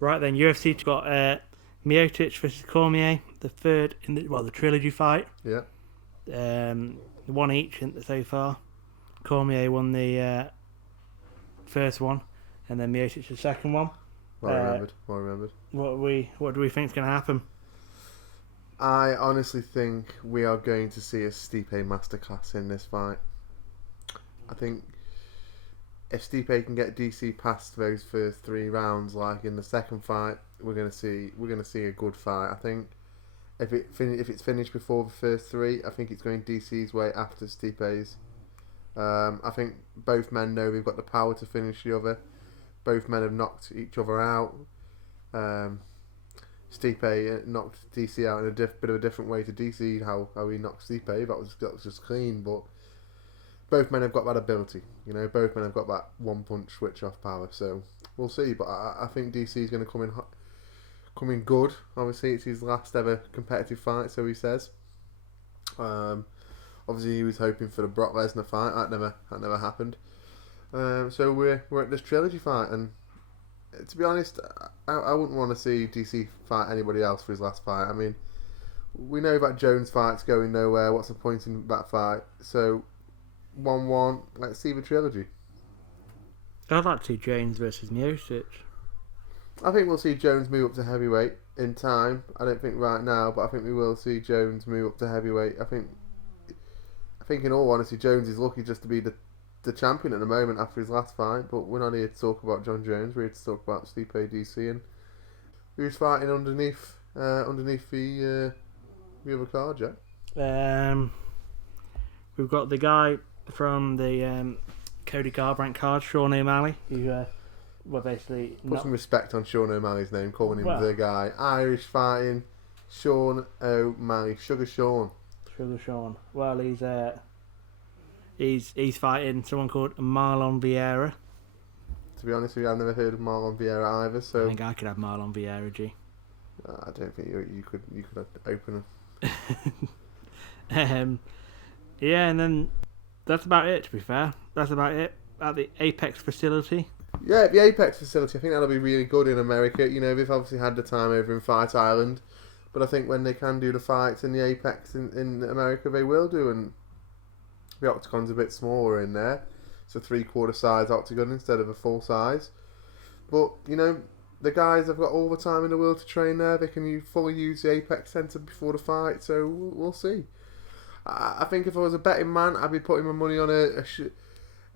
Right then, UFC's got Miocic versus Cormier, the third in the trilogy fight. Yeah. One each so far. Cormier won the first one, and then Miocic the second one. Well remembered. What do we think is going to happen? I honestly think we are going to see a Stipe masterclass in this fight. I think if Stipe can get DC past those first 3 rounds, like in the second fight, we're gonna see a good fight. I think if it's finished before the first 3, I think it's going DC's way after Stipe's. I think both men know they've got the power to finish the other. Both men have knocked each other out. Stipe knocked DC out in a bit of a different way to DC, how he knocked Stipe. That was just clean, but both men have got that ability. You know, both men have got that one-punch switch-off power. So we'll see. But I think DC is going to come in good. Obviously, it's his last ever competitive fight, so he says. Obviously, he was hoping for the Brock Lesnar fight. That never happened. So we're at this trilogy fight, and to be honest, I wouldn't want to see DC fight anybody else for his last fight. I mean, we know that Jones fight's going nowhere. What's the point in that fight? So 1-1. Let's see the trilogy. I'd like to see Jones versus Miocic. I think we'll see Jones move up to heavyweight in time. I don't think right now, but I think we will see Jones move up to heavyweight. I think in all honesty, Jones is lucky just to be the champion at the moment after his last fight, but we're not here to talk about John Jones. We're here to talk about Stipe DC and who's fighting underneath the other card, Jack. We've got the guy from the Cody Garbrandt card, Sean O'Malley, who basically put some respect on Sean O'Malley's name, calling him the guy. Irish fighting Sean O'Malley, Sugar Sean. Well, he's fighting someone called Marlon Vera. To be honest with you, I've never heard of Marlon Vera either. So I think I could have Marlon Vera, G. I don't think you could open him. Yeah, and then that's about it. To be fair, that's about it at the Apex facility. Yeah, the Apex facility. I think that'll be really good in America. You know, they've obviously had the time over in Fight Island, but I think when they can do the fights in the Apex in America, they will do. And the octagon's a bit smaller in there. It's a 3/4 size octagon instead of a full size. But, you know, the guys have got all the time in the world to train there. They can fully use the Apex Centre before the fight, so we'll see. I think if I was a betting man, I'd be putting my money on a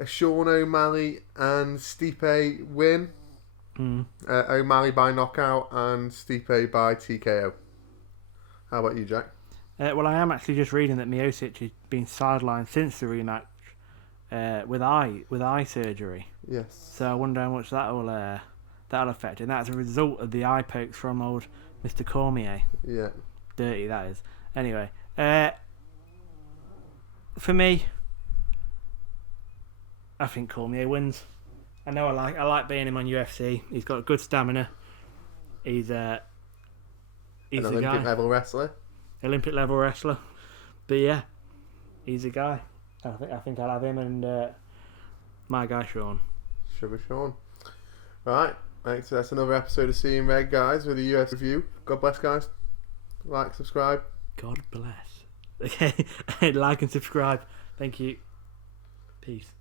Sean O'Malley and Stipe win. O'Malley by knockout and Stipe by TKO. How about you, Jack? Well, I am actually just reading that Miocic has been sidelined since the rematch with eye surgery. Yes. So I wonder how much that'll affect, and that's a result of the eye pokes from old Mr. Cormier. Yeah. Dirty that is. Anyway, for me, I think Cormier wins. I know I like being him on UFC. He's got good stamina. He's an Olympic level wrestler. Olympic level wrestler. But yeah, he's a guy. I think I'll have him and my guy Sean. Sugar Sean. Right, thanks. That's another episode of Seeing Red, guys, with a US review. God bless, guys. Like, subscribe. God bless. Okay, like and subscribe. Thank you. Peace.